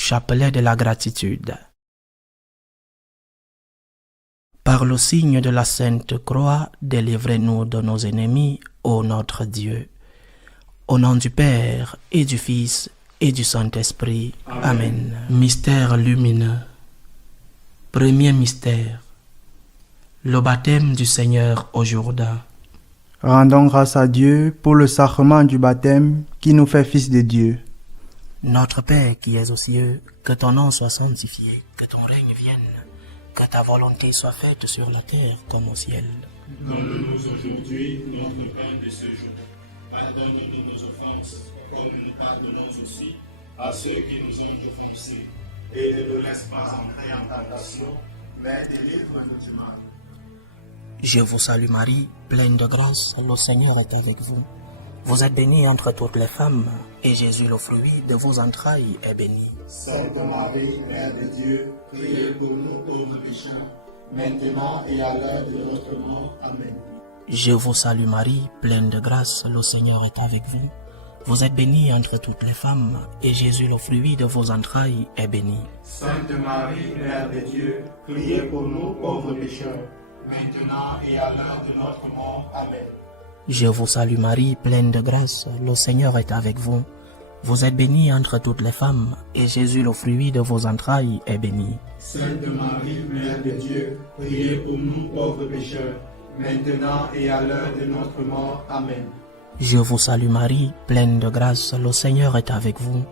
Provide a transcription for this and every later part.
Chapelet de la gratitude. Par le signe de la Sainte Croix, délivrez-nous de nos ennemis, ô notre Dieu. Au nom du Père, et du Fils, et du Saint-Esprit. Amen. Mystère lumineux. Premier mystère. Le baptême du Seigneur au Jourdain. Rendons grâce à Dieu pour le sacrement du baptême qui nous fait fils de Dieu. Notre Père qui es aux cieux, que ton nom soit sanctifié, que ton règne vienne, que ta volonté soit faite sur la terre comme au ciel. Donne-nous aujourd'hui notre pain de ce jour. Pardonne-nous nos offenses, comme nous pardonnons aussi à ceux qui nous ont offensés. Et ne nous laisse pas entrer en tentation, mais délivre-nous du mal. Je vous salue Marie, pleine de grâce, le Seigneur est avec vous. Vous êtes bénie entre toutes les femmes, et Jésus, le fruit de vos entrailles, est béni. Sainte Marie, Mère de Dieu, priez pour nous pauvres pécheurs, maintenant et à l'heure de notre mort. Amen. Je vous salue Marie, pleine de grâce, le Seigneur est avec vous. Vous êtes bénie entre toutes les femmes, et Jésus, le fruit de vos entrailles, est béni. Sainte Marie, Mère de Dieu, priez pour nous pauvres pécheurs, maintenant et à l'heure de notre mort. Amen. Je vous salue Marie, pleine de grâce, le Seigneur est avec vous. Vous êtes bénie entre toutes les femmes, et Jésus, le fruit de vos entrailles, est béni. Sainte Marie, Mère de Dieu, priez pour nous pauvres pécheurs, maintenant et à l'heure de notre mort. Amen. Je vous salue Marie, pleine de grâce, le Seigneur est avec vous.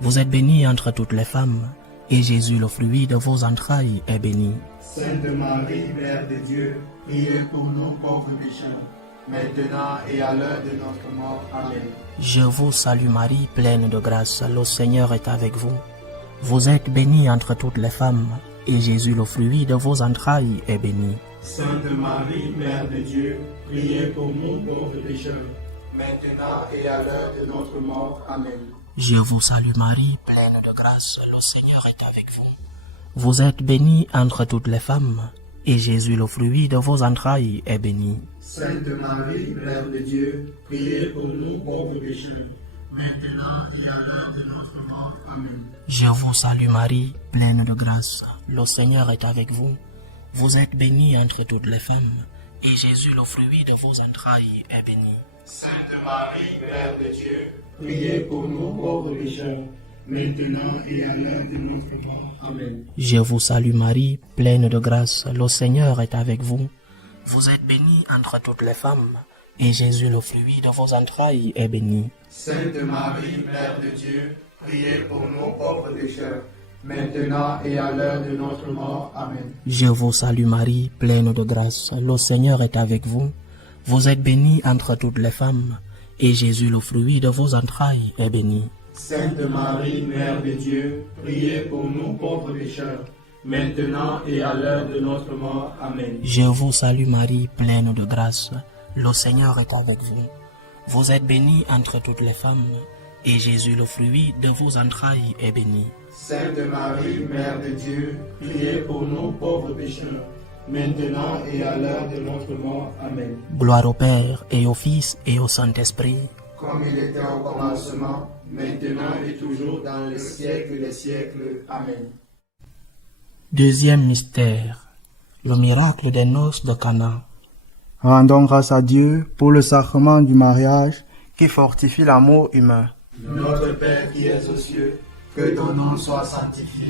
Vous êtes bénie entre toutes les femmes, et Jésus, le fruit de vos entrailles, est béni. Sainte Marie, Mère de Dieu, priez pour nous pauvres pécheurs, maintenant et à l'heure de notre mort. Amen. Je vous salue Marie, pleine de grâce, le Seigneur est avec vous. Vous êtes bénie entre toutes les femmes, et Jésus, le fruit de vos entrailles, est béni. Sainte Marie, Mère de Dieu, priez pour nous pauvres pécheurs, maintenant et à l'heure de notre mort. Amen. Je vous salue Marie, pleine de grâce, le Seigneur est avec vous. Vous êtes bénie entre toutes les femmes, et Jésus, le fruit de vos entrailles, est béni. Sainte Marie, Mère de Dieu, priez pour nous pauvres pécheurs, maintenant et à l'heure de notre mort. Amen. Je vous salue Marie, pleine de grâce, le Seigneur est avec vous. Vous êtes bénie entre toutes les femmes, et Jésus, le fruit de vos entrailles, est béni. Sainte Marie, Mère de Dieu, priez pour nous pauvres pécheurs, maintenant et à l'heure de notre mort. Amen. Je vous salue Marie, pleine de grâce, le Seigneur est avec vous. Vous êtes bénie entre toutes les femmes, et Jésus, le fruit de vos entrailles, est béni. Sainte Marie, Mère de Dieu, priez pour nous pauvres pécheurs, maintenant et à l'heure de notre mort. Amen. Je vous salue Marie, pleine de grâce, le Seigneur est avec vous. Vous êtes bénie entre toutes les femmes, et Jésus, le fruit de vos entrailles, est béni. Sainte Marie, Mère de Dieu, priez pour nous pauvres pécheurs, maintenant et à l'heure de notre mort. Amen. Je vous salue Marie, pleine de grâce, le Seigneur est avec vous. Vous êtes bénie entre toutes les femmes, et Jésus, le fruit de vos entrailles, est béni. Sainte Marie, Mère de Dieu, priez pour nous pauvres pécheurs, maintenant et à l'heure de notre mort. Amen. Gloire au Père, et au Fils, et au Saint-Esprit. Comme il était au commencement, maintenant et toujours dans les siècles des siècles. Amen. Deuxième mystère, le miracle des noces de Cana. Rendons grâce à Dieu pour le sacrement du mariage qui fortifie l'amour humain. Notre Père qui es aux cieux, que ton nom soit sanctifié,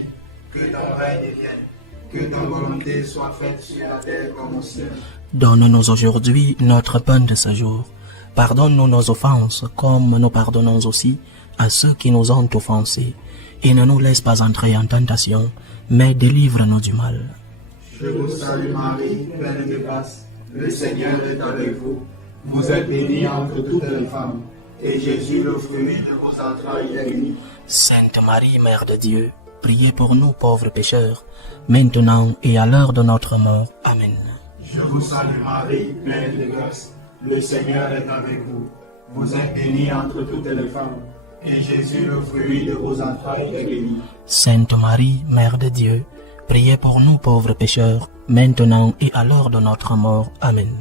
que ton règne vienne, que ta volonté soit faite sur la terre comme au ciel. Donne-nous aujourd'hui notre pain de ce jour. Pardonne-nous nos offenses, comme nous pardonnons aussi à ceux qui nous ont offensés. Et ne nous laisse pas entrer en tentation, mais délivre-nous du mal. Je vous salue Marie, pleine de grâce, le Seigneur est avec vous. Vous êtes bénie entre toutes les femmes, et Jésus, le fruit de vos entrailles, est béni. Sainte Marie, Mère de Dieu, priez pour nous pauvres pécheurs, maintenant et à l'heure de notre mort. Amen. Je vous salue Marie, pleine de grâce, le Seigneur est avec vous. Vous êtes bénie entre toutes les femmes, et Jésus, le fruit de vos entrailles, est béni. Sainte Marie, Mère de Dieu, priez pour nous pauvres pécheurs, maintenant et à l'heure de notre mort. Amen.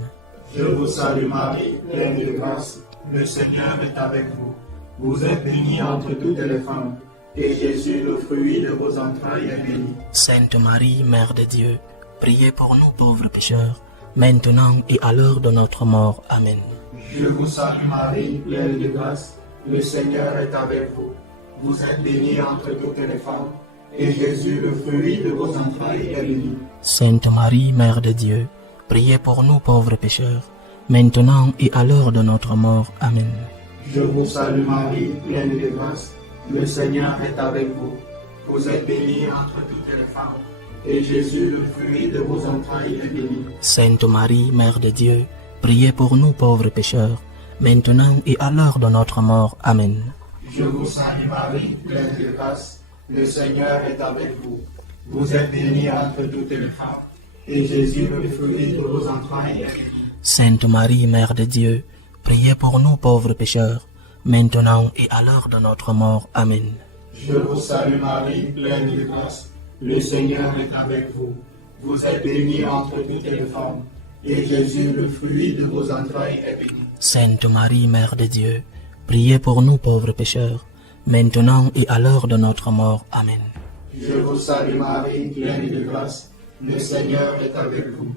Je vous salue Marie, pleine de grâce, le Seigneur est avec vous. Vous êtes bénie entre toutes les femmes, et Jésus, le fruit de vos entrailles, est béni. Sainte Marie, Mère de Dieu, priez pour nous pauvres pécheurs, maintenant et à l'heure de notre mort. Amen. Je vous salue Marie, pleine de grâce, le Seigneur est avec vous. Vous êtes bénie entre toutes les femmes, et Jésus, le fruit de vos entrailles, est béni. Sainte Marie, Mère de Dieu, priez pour nous pauvres pécheurs, maintenant et à l'heure de notre mort. Amen. Je vous salue Marie, pleine de grâce, le Seigneur est avec vous. Vous êtes bénie entre toutes les femmes, et Jésus, le fruit de vos entrailles, est béni. Sainte Marie, Mère de Dieu, priez pour nous pauvres pécheurs, maintenant et à l'heure de notre mort. Amen. Je vous salue Marie, pleine de grâce, le Seigneur est avec vous. Vous êtes bénie entre toutes les femmes, et Jésus, le fruit de vos entrailles, est béni. Sainte Marie, Mère de Dieu, priez pour nous pauvres pécheurs, maintenant et à l'heure de notre mort. Amen. Je vous salue Marie, pleine de grâce, le Seigneur est avec vous. Vous êtes bénie entre toutes les femmes, et Jésus, le fruit de vos entrailles, est béni. Sainte Marie, Mère de Dieu, priez pour nous pauvres pécheurs, maintenant et à l'heure de notre mort. Amen. Je vous salue Marie, pleine de grâce, le Seigneur est avec vous.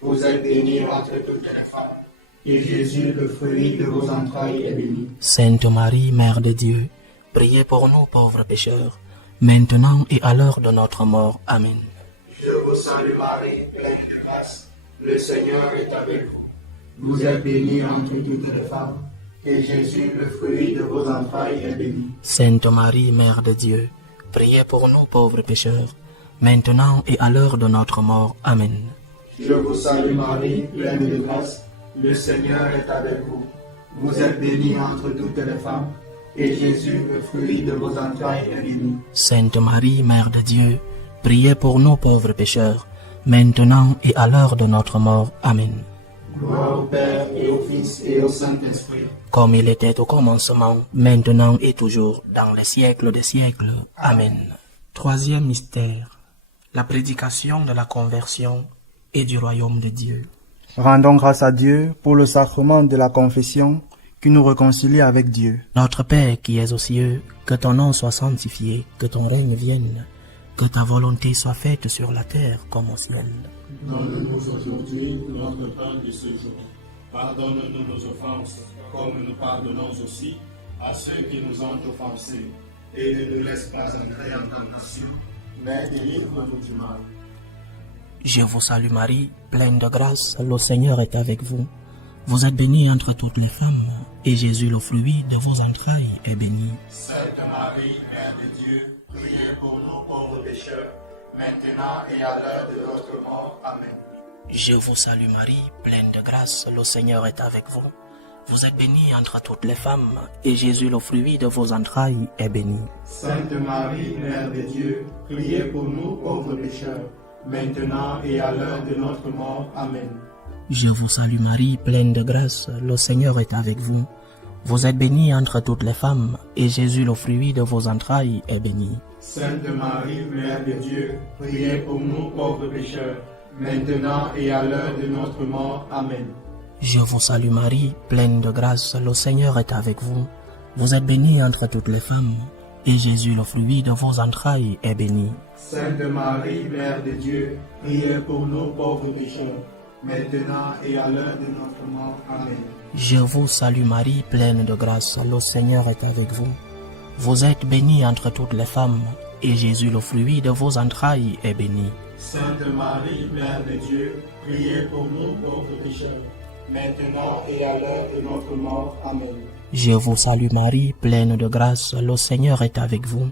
Vous êtes bénie entre toutes les femmes, et Jésus, le fruit de vos entrailles, est béni. Sainte Marie, Mère de Dieu, priez pour nous pauvres pécheurs, maintenant et à l'heure de notre mort. Amen. Je vous salue Marie, pleine de grâce, le Seigneur est avec vous. Vous êtes bénie entre toutes les femmes, et Jésus, le fruit de vos entrailles, est béni. Sainte Marie, Mère de Dieu, priez pour nous pauvres pécheurs, maintenant et à l'heure de notre mort. Amen. Je vous salue Marie, pleine de grâce, le Seigneur est avec vous. Vous êtes bénie entre toutes les femmes, et Jésus, le fruit de vos entrailles, est béni. Sainte Marie, Mère de Dieu, priez pour nous pauvres pécheurs, maintenant et à l'heure de notre mort. Amen. Gloire au Père et au Fils et au Saint-Esprit. Comme il était au commencement, maintenant et toujours, dans les siècles des siècles. Amen. Troisième mystère, la prédication de la conversion et du royaume de Dieu. Rendons grâce à Dieu pour le sacrement de la confession qui nous réconcilie avec Dieu. Notre Père qui es aux cieux, que ton nom soit sanctifié, que ton règne vienne, que ta volonté soit faite sur la terre comme au ciel. Donne-nous aujourd'hui notre pain de ce jour. Pardonne-nous nos offenses, comme nous pardonnons aussi à ceux qui nous ont offensés. Et ne nous laisse pas entrer en tentation, mais délivre-nous du mal. Je vous salue Marie, pleine de grâce, le Seigneur est avec vous. Vous êtes bénie entre toutes les femmes, et Jésus, le fruit de vos entrailles, est béni. Sainte Marie, Mère de Dieu, priez pour nous pauvres pécheurs, maintenant et à l'heure de notre mort. Amen. Je vous salue Marie, pleine de grâce, le Seigneur est avec vous. Vous êtes bénie entre toutes les femmes, et Jésus, le fruit de vos entrailles, est béni. Sainte Marie, Mère de Dieu, priez pour nous pauvres pécheurs, maintenant et à l'heure de notre mort. Amen. Je vous salue Marie, pleine de grâce, le Seigneur est avec vous. Vous êtes bénie entre toutes les femmes, et Jésus, le fruit de vos entrailles, est béni. Sainte Marie, Mère de Dieu, priez pour nous pauvres pécheurs, maintenant et à l'heure de notre mort. Amen. Je vous salue Marie, pleine de grâce, le Seigneur est avec vous. Vous êtes bénie entre toutes les femmes, et Jésus, le fruit de vos entrailles, est béni. Sainte Marie, Mère de Dieu, priez pour nous pauvres pécheurs, maintenant et à l'heure de notre mort. Amen. Je vous salue Marie, pleine de grâce, le Seigneur est avec vous. Vous êtes bénie entre toutes les femmes, et Jésus, le fruit de vos entrailles, est béni. Sainte Marie, Mère de Dieu, priez pour nous pauvres pécheurs, maintenant et à l'heure de notre mort. Amen. Je vous salue Marie, pleine de grâce, le Seigneur est avec vous.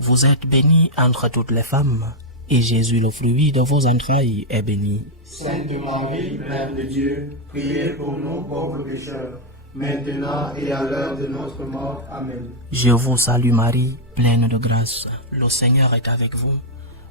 Vous êtes bénie entre toutes les femmes, et Jésus, le fruit de vos entrailles, est béni. Sainte Marie, Mère de Dieu, priez pour nous pauvres pécheurs, maintenant et à l'heure de notre mort. Amen. Je vous salue Marie, pleine de grâce, le Seigneur est avec vous.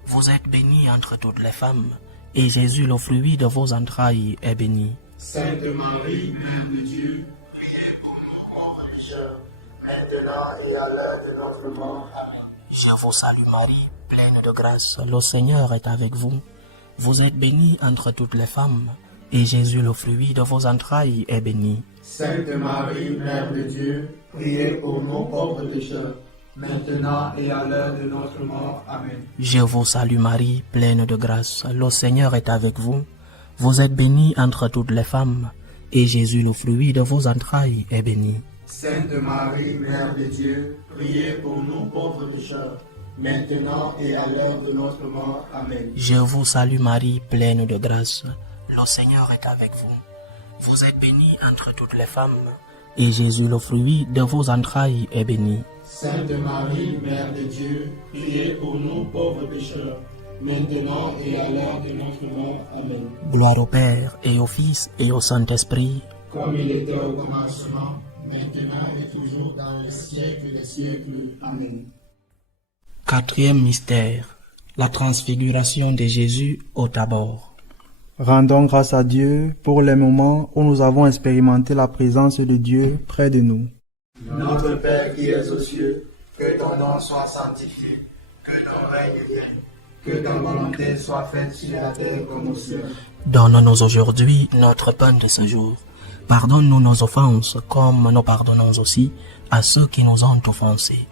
Vous êtes bénie entre toutes les femmes, et Jésus, le fruit de vos entrailles, est béni. Sainte Marie, Mère de Dieu, priez pour nous pauvres pécheurs, maintenant et à l'heure de notre mort. Amen. Je vous salue Marie, pleine de grâce, le Seigneur est avec vous. Vous êtes bénie entre toutes les femmes, et Jésus, le fruit de vos entrailles, est béni. Sainte Marie, Mère de Dieu, priez pour nous pauvres pécheurs, maintenant et à l'heure de notre mort. Amen. Je vous salue Marie, pleine de grâce, le Seigneur est avec vous. Vous êtes bénie entre toutes les femmes, et Jésus, le fruit de vos entrailles, est béni. Sainte Marie, Mère de Dieu, priez pour nous pauvres pécheurs, maintenant et à l'heure de notre mort. Amen. Je vous salue Marie, pleine de grâce, le Seigneur est avec vous. Vous êtes bénie entre toutes les femmes, et Jésus, le fruit de vos entrailles, est béni. Sainte Marie, Mère de Dieu, priez pour nous pauvres pécheurs, maintenant et à l'heure de notre mort. Amen. Gloire au Père, et au Fils, et au Saint-Esprit, comme il était au commencement, maintenant et toujours dans les siècles des siècles. Amen. Quatrième mystère, la transfiguration de Jésus au Tabor. Rendons grâce à Dieu pour les moments où nous avons expérimenté la présence de Dieu près de nous. Notre Père qui es aux cieux, que ton nom soit sanctifié, que ton règne vienne, que ta volonté soit faite sur la terre comme au ciel. Donne-nous aujourd'hui notre pain de ce jour. Pardonne-nous nos offenses, comme nous pardonnons aussi à ceux qui nous ont offensés.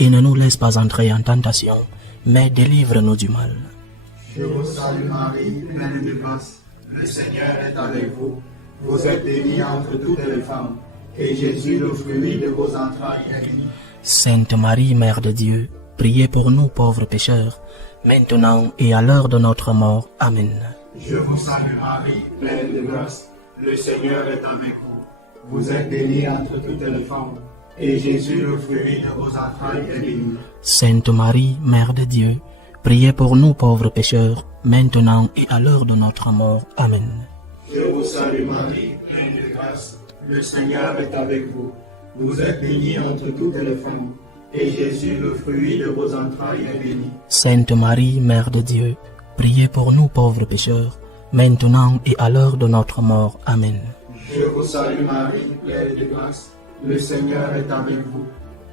Et ne nous laisse pas entrer en tentation, mais délivre-nous du mal. Je vous salue Marie, pleine de grâce. Le Seigneur est avec vous. Vous êtes bénie entre toutes les femmes, et Jésus, le fruit de vos entrailles, est béni. Sainte Marie, Mère de Dieu, priez pour nous pauvres pécheurs, maintenant et à l'heure de notre mort. Amen. Je vous salue Marie, pleine de grâce. Le Seigneur est avec vous. Vous êtes bénie entre toutes les femmes, et Jésus, le fruit de vos entrailles, est béni. Sainte Marie, Mère de Dieu, priez pour nous pauvres pécheurs, maintenant et à l'heure de notre mort. Amen. Je vous salue Marie, pleine de grâce. Le Seigneur est avec vous. Vous êtes bénie entre toutes les femmes, et Jésus, le fruit de vos entrailles, est béni. Sainte Marie, Mère de Dieu, priez pour nous pauvres pécheurs, maintenant et à l'heure de notre mort. Amen. Je vous salue Marie, pleine de grâce. Le Seigneur est avec vous.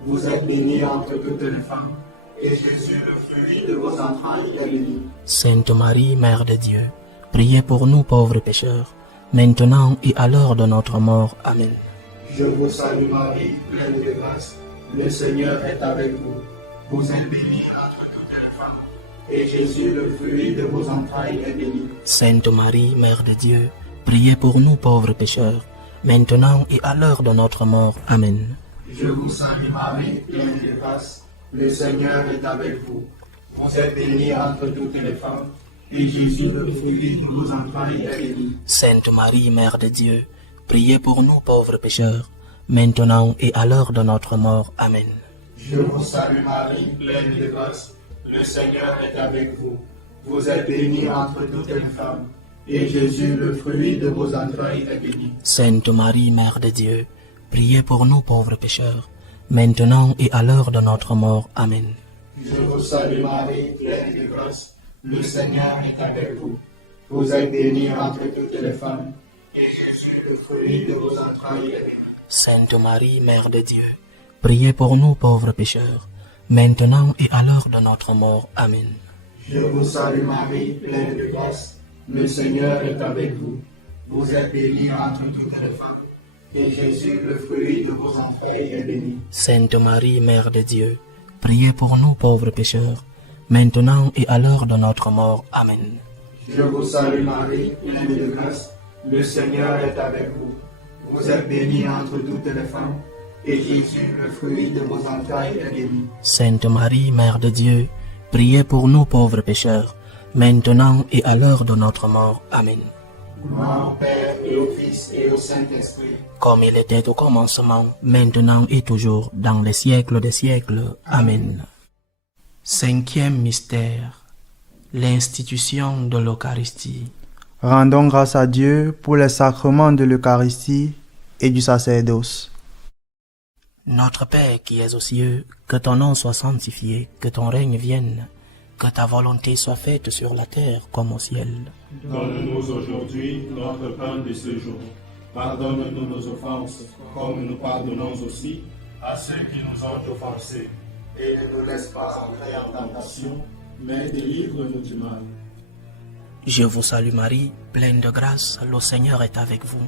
Vous êtes bénie entre toutes les femmes, et Jésus, le fruit de vos entrailles, est béni. Sainte Marie, Mère de Dieu, priez pour nous pauvres pécheurs, maintenant et à l'heure de notre mort. Amen. Je vous salue Marie, pleine de grâce. Le Seigneur est avec vous. Vous êtes bénie entre toutes les femmes, et Jésus, le fruit de vos entrailles, est béni. Sainte Marie, Mère de Dieu, priez pour nous pauvres pécheurs, maintenant et à l'heure de notre mort. Amen. Je vous salue Marie, pleine de grâce. Le Seigneur est avec vous. Vous êtes bénie entre toutes les femmes, et Jésus, le fruit de vos entrailles, est béni. Sainte Marie, Mère de Dieu, priez pour nous pauvres pécheurs, maintenant et à l'heure de notre mort. Amen. Je vous salue Marie, pleine de grâce. Le Seigneur est avec vous. Vous êtes bénie entre toutes les femmes, et Jésus, le fruit de vos entrailles, est béni. Sainte Marie, Mère de Dieu, priez pour nous pauvres pécheurs, maintenant et à l'heure de notre mort. Amen. Je vous salue Marie, pleine de grâce. Le Seigneur est avec vous. Vous êtes bénie entre toutes les femmes, et Jésus, le fruit de vos entrailles, est béni. Sainte Marie, Mère de Dieu, priez pour nous pauvres pécheurs, maintenant et à l'heure de notre mort. Amen. Je vous salue Marie, pleine de grâce. Le Seigneur est avec vous. Vous êtes bénie entre toutes les femmes, et Jésus, le fruit de vos entrailles, est béni. Sainte Marie, Mère de Dieu, priez pour nous pauvres pécheurs, maintenant et à l'heure de notre mort. Amen. Je vous salue Marie, pleine de grâce. Le Seigneur est avec vous. Vous êtes bénie entre toutes les femmes, et Jésus, le fruit de vos entrailles, est béni. Sainte Marie, Mère de Dieu, priez pour nous pauvres pécheurs, maintenant et à l'heure de notre mort. Amen. Gloire au Père et au Fils et au Saint-Esprit. Comme il était au commencement, maintenant et toujours, dans les siècles des siècles. Amen. Cinquième mystère, l'institution de l'Eucharistie. Rendons grâce à Dieu pour les sacrements de l'Eucharistie et du sacerdoce. Notre Père qui es aux cieux, que ton nom soit sanctifié, que ton règne vienne, que ta volonté soit faite sur la terre comme au ciel. Donne-nous aujourd'hui notre pain de ce jour. Pardonne-nous nos offenses, comme nous pardonnons aussi à ceux qui nous ont offensés. Et ne nous laisse pas entrer en tentation, mais délivre-nous du mal. Je vous salue Marie, pleine de grâce, le Seigneur est avec vous.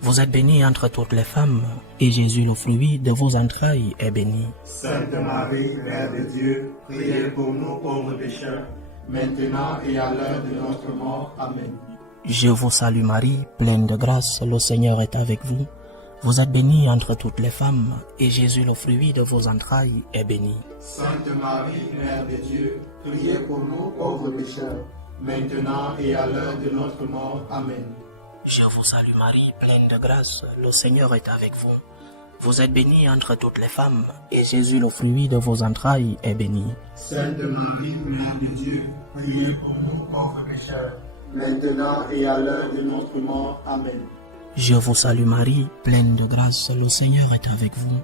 Vous êtes bénie entre toutes les femmes, et Jésus, le fruit de vos entrailles, est béni. Sainte Marie, Mère de Dieu, priez pour nous pauvres pécheurs, maintenant et à l'heure de notre mort. Amen. Je vous salue Marie, pleine de grâce, le Seigneur est avec vous. Vous êtes bénie entre toutes les femmes, et Jésus, le fruit de vos entrailles, est béni. Sainte Marie, Mère de Dieu, priez pour nous pauvres pécheurs, maintenant et à l'heure de notre mort. Amen. Je vous salue Marie, pleine de grâce, le Seigneur est avec vous. Vous êtes bénie entre toutes les femmes, et Jésus, le fruit de vos entrailles, est béni. Sainte Marie, Mère de Dieu, priez pour nous pauvres pécheurs, maintenant et à l'heure de notre mort. Amen. Je vous salue Marie, pleine de grâce, le Seigneur est avec vous.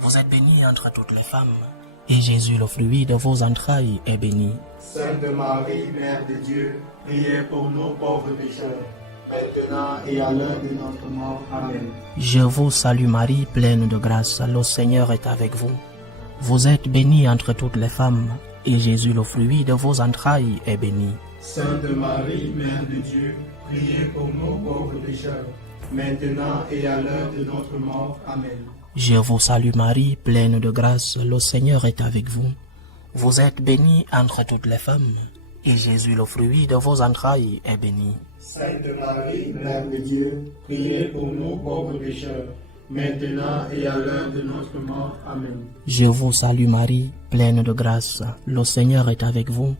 Vous êtes bénie entre toutes les femmes, et Jésus, le fruit de vos entrailles, est béni. Sainte Marie, Mère de Dieu, priez pour nous pauvres pécheurs, maintenant et à l'heure de notre mort. Amen. Je vous salue Marie, pleine de grâce, le Seigneur est avec vous. Vous êtes bénie entre toutes les femmes, et Jésus, le fruit de vos entrailles, est béni. Sainte Marie, Mère de Dieu, priez pour nous pauvres pécheurs, maintenant et à l'heure de notre mort. Amen. Je vous salue Marie, pleine de grâce, le Seigneur est avec vous. Vous êtes bénie entre toutes les femmes, et Jésus, le fruit de vos entrailles, est béni. Sainte Marie, Mère de Dieu, priez pour nous pauvres pécheurs, maintenant et à l'heure de notre mort. Amen. Je vous salue Marie, pleine de grâce, le Seigneur est avec vous.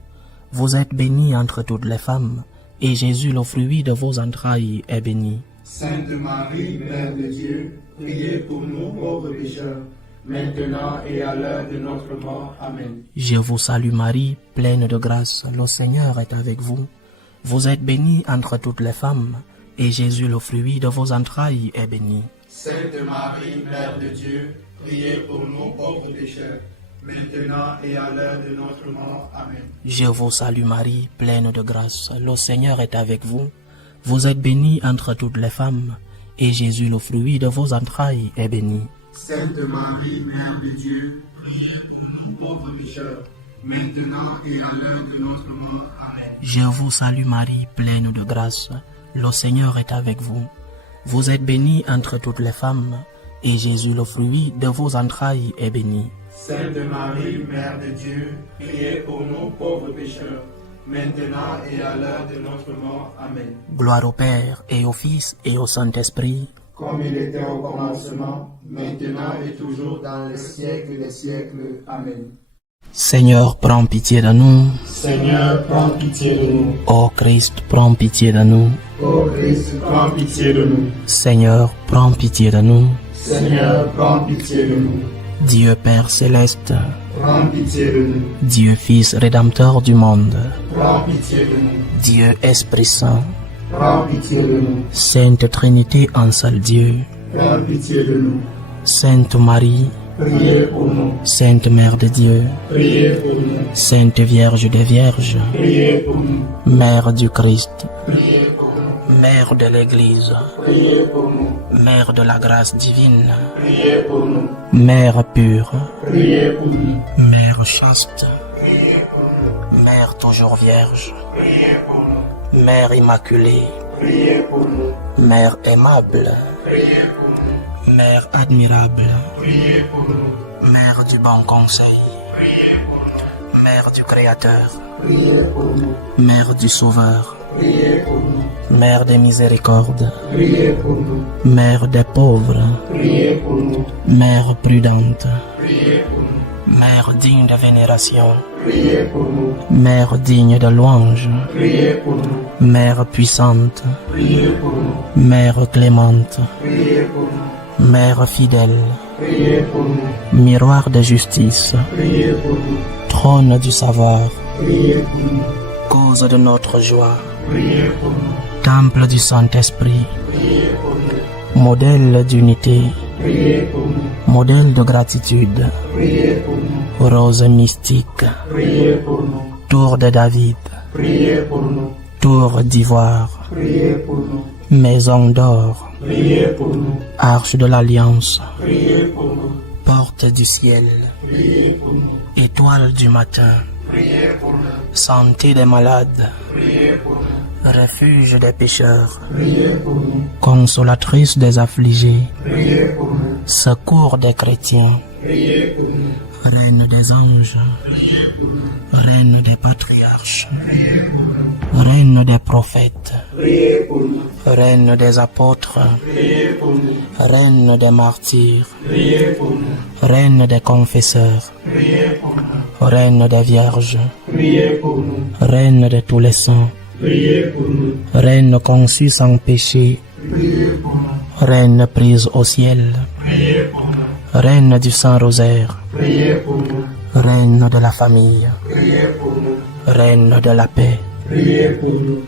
Vous êtes bénie entre toutes les femmes, et Jésus, le fruit de vos entrailles, est béni. Sainte Marie, Mère de Dieu, priez pour nous pauvres pécheurs, maintenant et à l'heure de notre mort. Amen. Je vous salue Marie, pleine de grâce, le Seigneur est avec vous. Vous êtes bénie entre toutes les femmes, et Jésus, le fruit de vos entrailles, est béni. Sainte Marie, Mère de Dieu, priez pour nous pauvres pécheurs, maintenant et à l'heure de notre mort. Amen. Je vous salue Marie, pleine de grâce, le Seigneur est avec vous. Vous êtes bénie entre toutes les femmes, et Jésus, le fruit de vos entrailles, est béni. Sainte Marie, Mère de Dieu, priez pour nous pauvres pécheurs, maintenant et à l'heure de notre mort. Amen. Je vous salue Marie, pleine de grâce, le Seigneur est avec vous. Vous êtes bénie entre toutes les femmes, et Jésus, le fruit de vos entrailles, est béni. Sainte Marie, Mère de Dieu, priez pour nous pauvres pécheurs, maintenant et à l'heure de notre mort. Amen. Gloire au Père, et au Fils, et au Saint-Esprit, comme il était au commencement, maintenant et toujours dans les siècles des siècles. Amen. Seigneur, prends pitié de nous. Seigneur, prends pitié de nous. Ô Christ, prends pitié de nous. Ô Christ, prends pitié de nous. Seigneur, prends pitié de nous. Seigneur, prends pitié de nous. Dieu Père céleste, prends pitié de nous. Dieu Fils rédempteur du monde, prends pitié de nous. Dieu Esprit Saint, prends pitié de nous. Sainte Trinité en seul Dieu, prends pitié de nous. Sainte Marie, priez pour nous. Sainte Mère de Dieu, priez pour nous. Sainte Vierge des Vierges, priez pour nous. Mère du Christ, priez pour nous. Mère de l'Église, priez pour nous. Mère de la grâce divine, priez pour nous. Mère pure, priez pour nous. Mère chaste, priez pour nous. Mère toujours vierge, priez pour nous. Mère immaculée, priez pour nous. Mère aimable, priez pour nous. Mère admirable, priez pour nous. Mère du bon conseil, priez pour nous. Mère du Créateur, priez pour nous. Mère du Sauveur, priez pour nous. Mère des miséricordes, priez pour nous. Mère des pauvres, priez pour nous. Mère prudente, priez pour nous. Mère digne de vénération, priez pour nous. Mère digne de louange, priez pour nous. Mère puissante, priez pour nous. Mère clémente, priez pour nous. Mère fidèle, priez pour nous. miroir de justice, priez pour nous. trône du savoir, priez pour nous. cause de notre joie, priez pour nous. temple du Saint-Esprit, priez pour nous. modèle d'unité, priez pour nous. modèle de gratitude, priez pour nous. rose mystique, priez pour nous. tour de David, priez pour nous. tour d'ivoire, priez pour nous. maison d'or, priez pour nous. arche de l'alliance, priez pour nous. porte du ciel, priez pour nous. étoile du matin, priez pour nous. santé des malades, priez pour nous. refuge des pécheurs, priez pour nous, consolatrice des affligés, priez pour nous, secours des chrétiens, priez pour nous, reine des anges, reine des patriarches, reine des prophètes, priez pour nous, reine des apôtres, priez pour nous, reine des martyrs, priez pour nous, reine des confesseurs, priez pour nous, reine des vierges, priez pour nous, reine de tous les saints, priez pour nous, reine conçue sans péché, priez pour nous, reine prise au ciel, priez pour nous, reine du Saint-Rosaire, priez pour nous, reine de la famille, priez pour nous, reine de la paix, priez pour nous.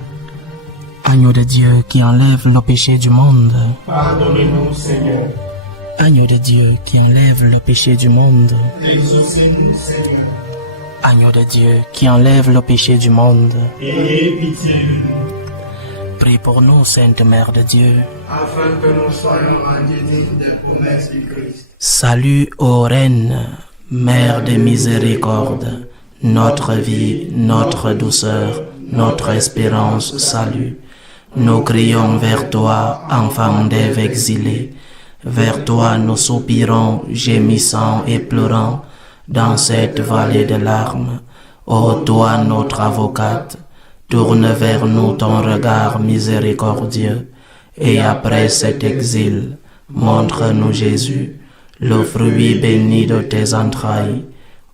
agneau de Dieu qui enlève le péché du monde, Pardonnez-nous, Seigneur. agneau de Dieu qui enlève le péché du monde, Exaucez-nous, Seigneur. agneau de Dieu qui enlève le péché du monde, Ayez pitié de nous, prie pour nous, Sainte Mère de Dieu. afin que nous soyons rendus dignes des promesses du Christ. Salut ô Reine, Mère de miséricorde, notre vie, notre douceur, notre espérance, salut. Nous crions vers toi, enfant d'Ève exilée. Vers toi nous soupirons, gémissant et pleurant, dans cette vallée de larmes. Ô toi, notre avocate, tourne vers nous ton regard miséricordieux, et après cet exil, montre-nous Jésus, le fruit béni de tes entrailles.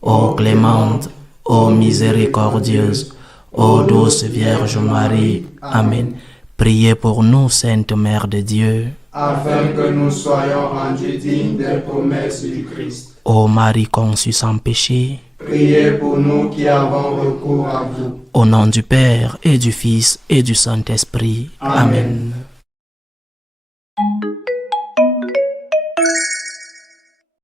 Ô clémente, ô miséricordieuse, ô douce Vierge Marie. Amen. Priez pour nous, Sainte Mère de Dieu. Afin que nous soyons rendus dignes des promesses du Christ. Ô Marie conçue sans péché, Priez pour nous qui avons recours à vous. au nom du Père et du Fils et du Saint-Esprit. Amen. Amen.